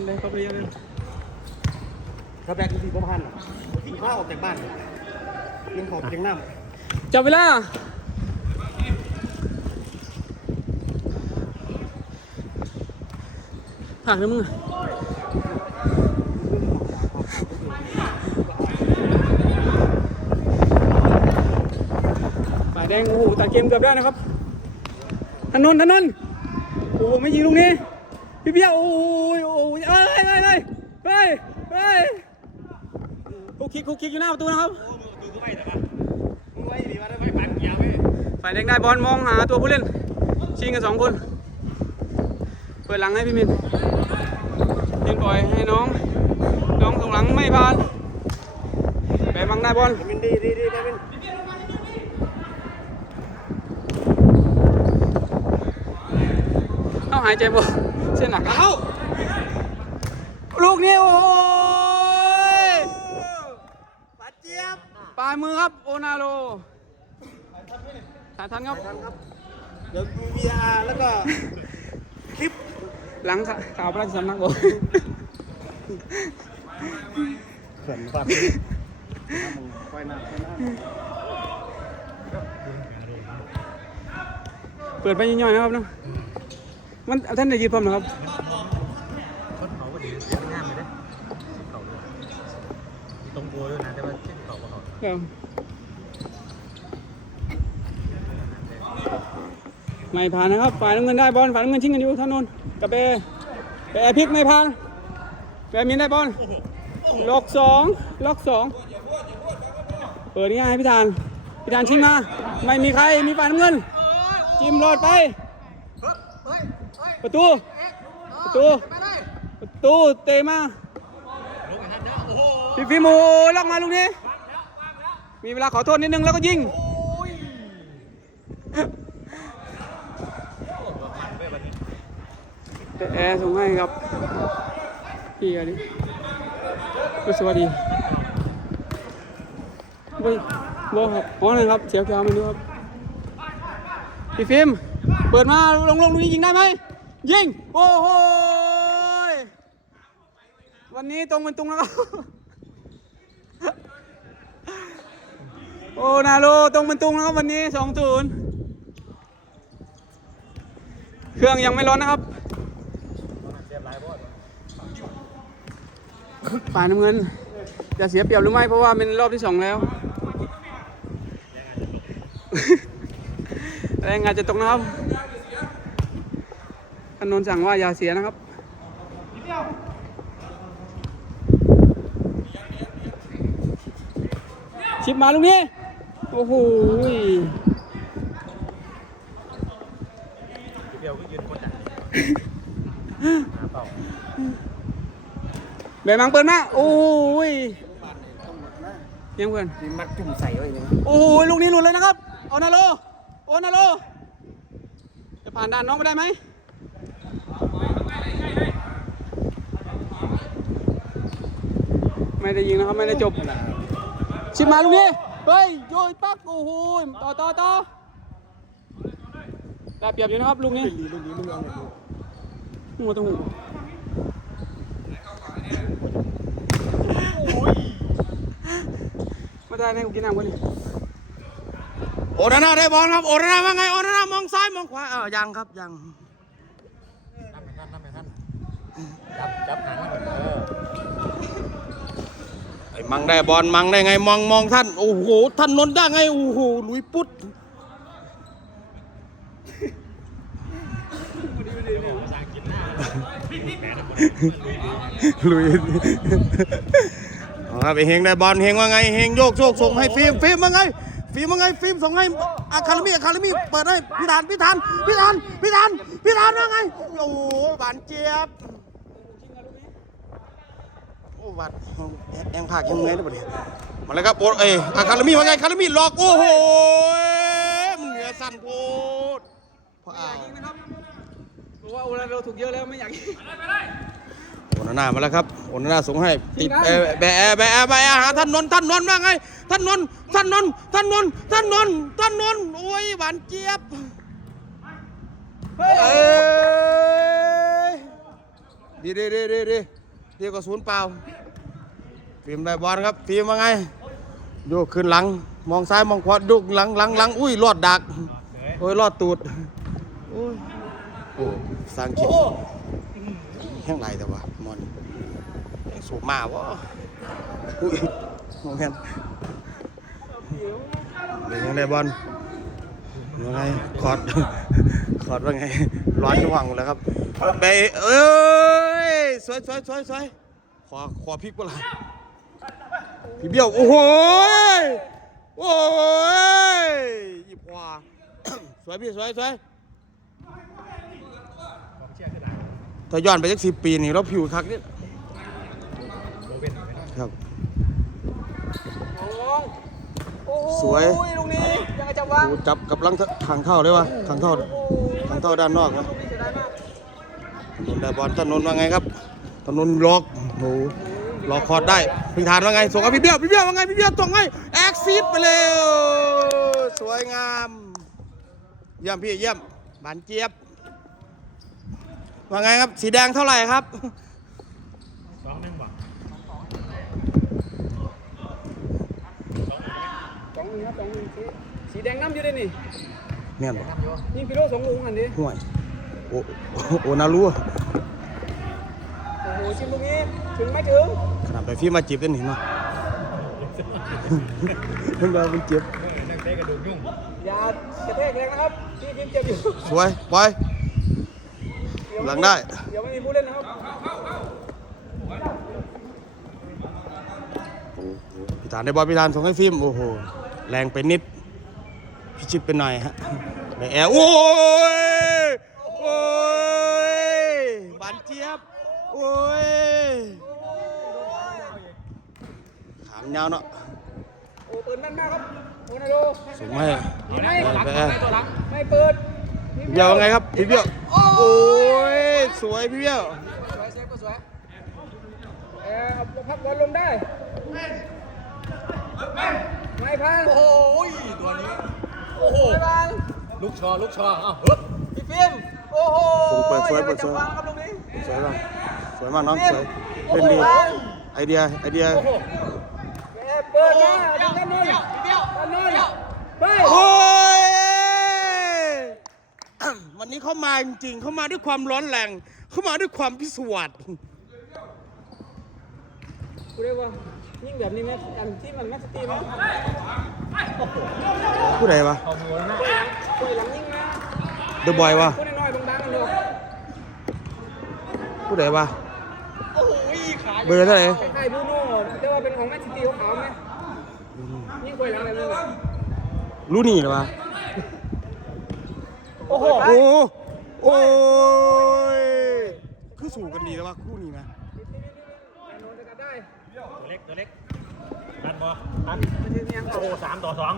นได้ครับเรียนเลยถ้าแบกสี่พันสี่ผ้าออกจากบ้านยังขอบยังน้จับเวลาผักนะมึงอะฝ่ายแดงโอ้โหตัดเกมเกือบได้นะครับถนนถนนโอ้โหไม่ยิงลูกนี้ พี่เบี้ยโอ้ยโอ้ยเอ้ยเอ้ยเอ้ยเอ้ยเอ้ยเอ้ยคุกคิกคุกคิกอยู่หน้าประตูนะครับำดูก็ไม่แต่ว่ามึงไว้ดีว่าได้ไม่ปันเกียร์ไหมฝ่ายแดงได้บอลมองหาตัวผู้เล่น ชิงกันสองคน เปิดหลังให้พี่มินยิงปล่อยให้น้อง น้องตรงหลังไม่ผ่านแปะมังได้บอลมินดีดีดีได้มินเอาหายใจบ่ เส้นหนักเอาลูกนี้โอ้ยปัดเจี๊ยบปลายมือครับโอนาโรถ่ายทันครับทันครับเดี๋ยวมี VR แล้วก็ คลิป หลังข่าวพระราชสำนักบอกเขินปัดมึงไปหน้าไปหน้าเปิดไปย่อยๆนะครับเนาะ มันท่านได้ยืนพร้อมนะครับคนเขาก็ดีเสียงงามเลยนะเขาด้วยมีตรงโบด้วยนะแต่ว่าช่เขาก็เขาครับไม่ผ่านนะครับฝ่ายน้ำเงินได้บอลฝ่ายน้ำเงินชิงกันอยู่ท่านนนกับเปเปพลิกไม่ผ่านเปมินได้บอลล็อกสองล็อกสองเปิดง่ายให้พิธานพิธานชิงมา ไม่มีใครมีฝ่ายน้ำเงิน จิ้มรอดไป ประตู ประตู ประตูเตะมาพี่ฟิล์มโอ้โหล็อกมาลูกนี้ มีเวลาขอโทษนิดนึงแล้วก็ยิงแต่แอร์ส่งให้ครับพี่อะไรรู้สึกว่าดีไม่บ่ครับอ๋อนะครับเสียแก้วมันด้วยครับพี่ฟิล์มเปิดมาลงลงลูกนี้ยิงได้ไหม ยิง โอ้โหยวันนี้ตรงเป็นตรงแล้วครับโอ้ นาโลตรงเป็นตรงแล้วครับวันนี้สองศูนย์เครื่องยังไม่ร้อนนะครับฝ่ายน้ำเงิน จะเสียเปรียบหรือไม่เพราะว่าเป็นรอบที่สองแล้ว แรงงานจะตกนะครับ ถนนสั่งว่าอย่าเสียนะครับชิปมาลูกนี้โอ้โหยเดียวก็ยืนคนอะหาเปล่าแบมังเปิดมาโอ้ยยังเพื่อนมีมัดจุ่มใส่ไว้เลยโอ้โหลูกนี้หลุดเลยนะครับโอนาโลโอนาโลจะผ่านด่านน้องไปได้ไหม ไม่ได้ยิงนะครับ ไม่ได้จบ ชิมมาลูกนี้เฮ้ยโยยปักโอ้โหต่อต่อต่อได้เปรียบอยู่นะครับลูกนี้ดีลูกนี้มึงเอาเนี่ยดูหัวตรงหูไม่ได้ให้กูกินน้ำก่อนดิโอนาน่าได้บอลครับ โอนาน่าว่าไง โอนาน่ามองซ้ายมองขวาเออยังครับยังนั่งไปท่านนั่งไปท่านจับจับหางมันเออไอ้ มังได้บอลมังได้ไงมองมองท่านโอ้โหท่านนนได้ไงโอ้โหลุยปุ๊ดลุยครับไอ้เฮงได้บอลเฮงว่าไงเฮงโยกโชกส่งให้ฟิล์มฟิล์มว่าไงฟิล์มว่าไงฟิล์มส่งให้อะคาเดมี่อะคาเดมี่เปิดให้พี่ธานพี่ธานพี่ธานพี่ธานพี่ธานว่าไงโอ้โหหวานเจี๊ยบ วัดแองภาคยังไงได้ปะเนี่ยมาแล้วครับโอ้เอยอะคาเดมี่ว่าไงคาเดมี่หลอกโอ้โหมันเหนือสั่นโพดพอไม่อเอายากยิงนะครับเพราะว่าโอนาโดถูกเยอะแล้วไม่อยากยิงโอนาน่ามาแล้วครับโอนาน่าส่งให้ติดเอ่อแบะแบะแบะหาท่านนนท์ท่านนนท์ว่าไงท่านนนท์ท่านนนท์ท่านนนท์ท่านนนท์ท่านนนท์โอ้ยหวานเจี๊ยบเอ้ยดีดีดีดีดีดีกว่าศูนย์เปล่า ฟิล์มได้บอลครับฟิล์มว่าไงโยกขึ้นหลัง มองซ้ายมองขวาดุกหลังหลังหลังอุ้ยรอดดักโอ้ยรอดตูดโอ้ยโอ้สร้างคิดแห้งไรแต่ว่ามอนสูบมาวะอุ้ยมองแค่นเป็นยังไงบอลยังไงคอร์ดคอร์ดว่าไง ร้อนจังหวังแล้วครับไปเอ้ยสวยสวยสวยสวยขอขอพริกเปล่า พี่เบี้ยว โอ้โหยโอ้ยหยิบขวาสวยพี่สวยสวยความเชื่อขึ้นหลังถ้าย้อนไปสักสิบปีนี่เราผิวคักนี่โบเวนไม่ได้ครับโอ้โหสวยลูกนี้ยังไงจะวางโอ้จับกับหลังทางเข้าได้ปะทางเข้าทางเข้าด้านนอกนะลูกนี้เสียดายมากถนนได้บอลถนนว่าไงครับถนนล็อกโอ้ โหล็อคอร์ดได้พี่ธานว่าไงส่งให้พี่เบี้ยวพี่เบี้ยวว่าไงพี่เบี้ยวส่งให้แอ็กซิสไปเลยสวยงามเยี่ยมพี่เยี่ยมบานเจี๊ยบว่าไงครับสีแดงเท่าไหร่ครับสองหนึ่งหวังสองหนึ่งครับสองหนึ่งสีแดงน้ำอยู่เลยนี่แม่นบ่ยิงพิโรสองลูกอันนี้ห่วยโอ้โอนารั วโอ้โหชิมลูกนี้ถึงไม่ถึงขนาดไปพี่มาจีบกันเห็นเนาะเพิ่งเราเป็นจีบนั่งเตะกระดูกยุ่งอย่ากระแทกแรงนะครับพี่พิมเจ็บอยู่สวยปล่อยหลังได้เดี๋ยวไม่มีผู้เล่นนะครับพี่ธานได้บอลพี่ธานส่งให้ฟิล์มโอ้โหแรงไปนิดพิชิตไปหน่อยฮะไปแอร์โอ้ยโอ้ยบานเจี๊ยบโอ้ยขามนยาวเนาะโอ้เปิดแม่นมากครับโอนาโดส่งมาให้ไม่ไปแอร์ไม่เปิดพี่เบี้ยวว่าไงครับพี่เบี้ยวโอ้ยสวยพี่เบี้ยวสวยเซฟก็สวยเออเอาพักบอลลงได้ไม่พังโอ้ยตัวนี้โอ้โหไม่พังลูกชอลูกชอเอ้าเฮ้ยพี่ฟิล์มโอ้โหส่งเปิดสวยเปิดสวยงวางครับตรงนี้สวยมาก สวยมากน้องสวยเล่นดีไอเดียไอเดียแกเปิดมาด้านนู้นด้านนู้นไปโอ้ยวันนี้เขามาจริงๆเขามาด้วยความร้อนแรงเขามาด้วยความพิศวาสกูเรียกว่ายิ่งแบบนี้ไหมกันที่มันแมสตีไหมผู้ใดวะเอาหัวนะคุยหลังยิ่งนะเดอะบอยวะพูดน้อยๆบางๆกันเดียวผู้ใดวะโอ้ยขา เบอร์เท่าไหร่คล้ายๆบูโน่แต่ว่าเป็นของแมสตีขาวๆไหมยิ่งคุยหลังเลยเลยรู้นี่เหรอวะโอ้โหโอ้โอ้ยคือสู่กันดีแล้ววะคู่นี้นะโดนจะกัดได้ตัวเล็กตัวเล็กดันบอดันมันจะเนียงโอ้โหสามต่อสอง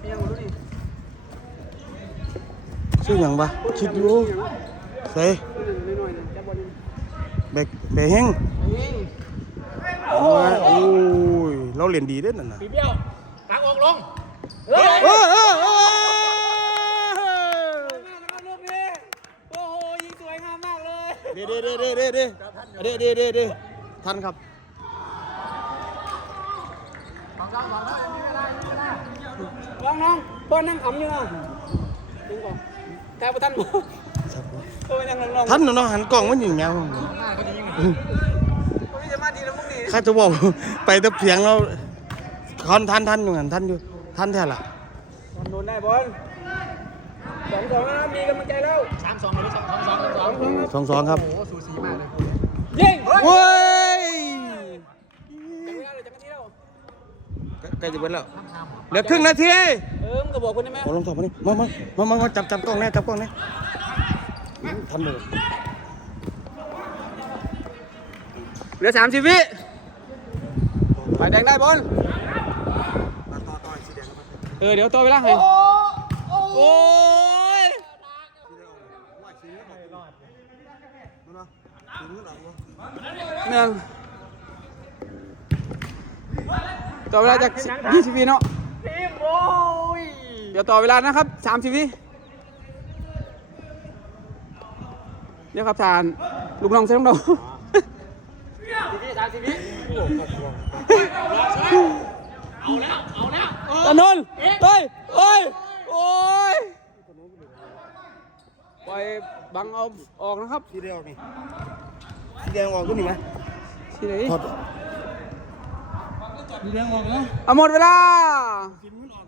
เนียงหมดนี่ชื่อหยังปะคิดอยู่ ใส่น้อยๆจับบอลนี่แบกแบกแห้งโอ้ยโอ้ยเราเล่นดีด้อนั่นน่ะปีเบี้ยวตักออกลงเฮ้ยเออเออเออนะครับลูกนี้โอ้โหยิงสวยงามมากเลยเด้เด้เด้เด้เด้เด้เด้เด้เด้เด้ทันครับน้องน้องๆบอลนั่งขำอยู่นะดึงก่อน แต่ประทันบ่โอ้ยนั่งลองๆท่านเนาะหันกล้องมันอยู่แนวผมมีสมาธิแล้วมึงนี่ข้าจะบอกไปแตะเพียงเราคอนท่านท่านอยู่หันท่านอยู่ท่านแท้ละบอลโดนได้บอลสองสองนะมีกำลังใจแล้วสามสองหรือสองสองสองสองสองสองครับโอ้โหสูสีมากเลยยิงเว้ยจังเวลาเลยจังนาทีแล้วใกล้จะเบิดแล้ว เหลือครึ่งนาที เออมึงก็บอกคนได้ไหมขอลงสอบมานี่มามามามามาจับจับกล้องแน่จับกล้องแน่ทันเลยเหลือสามสิบวิไปแดงได้บอลเออเดี๋ยวต่อเวลาให้โอ้ยหนึ่งต่อเวลาจากยี่สิบวิเนาะ เดี๋ยวต่อเวลานะครับสามสิบวิเดี๋ยวครับทานลูกน้องเซนโดตะนนท์เฮ้ยเฮ้ยโอ้ยปล่อยบังเอาออกนะครับสีแดงออกนี่สีแดงออกขึ้นนี่ไหมที่ไหนถอด เอาหมดเวลาฟิล์มมันออก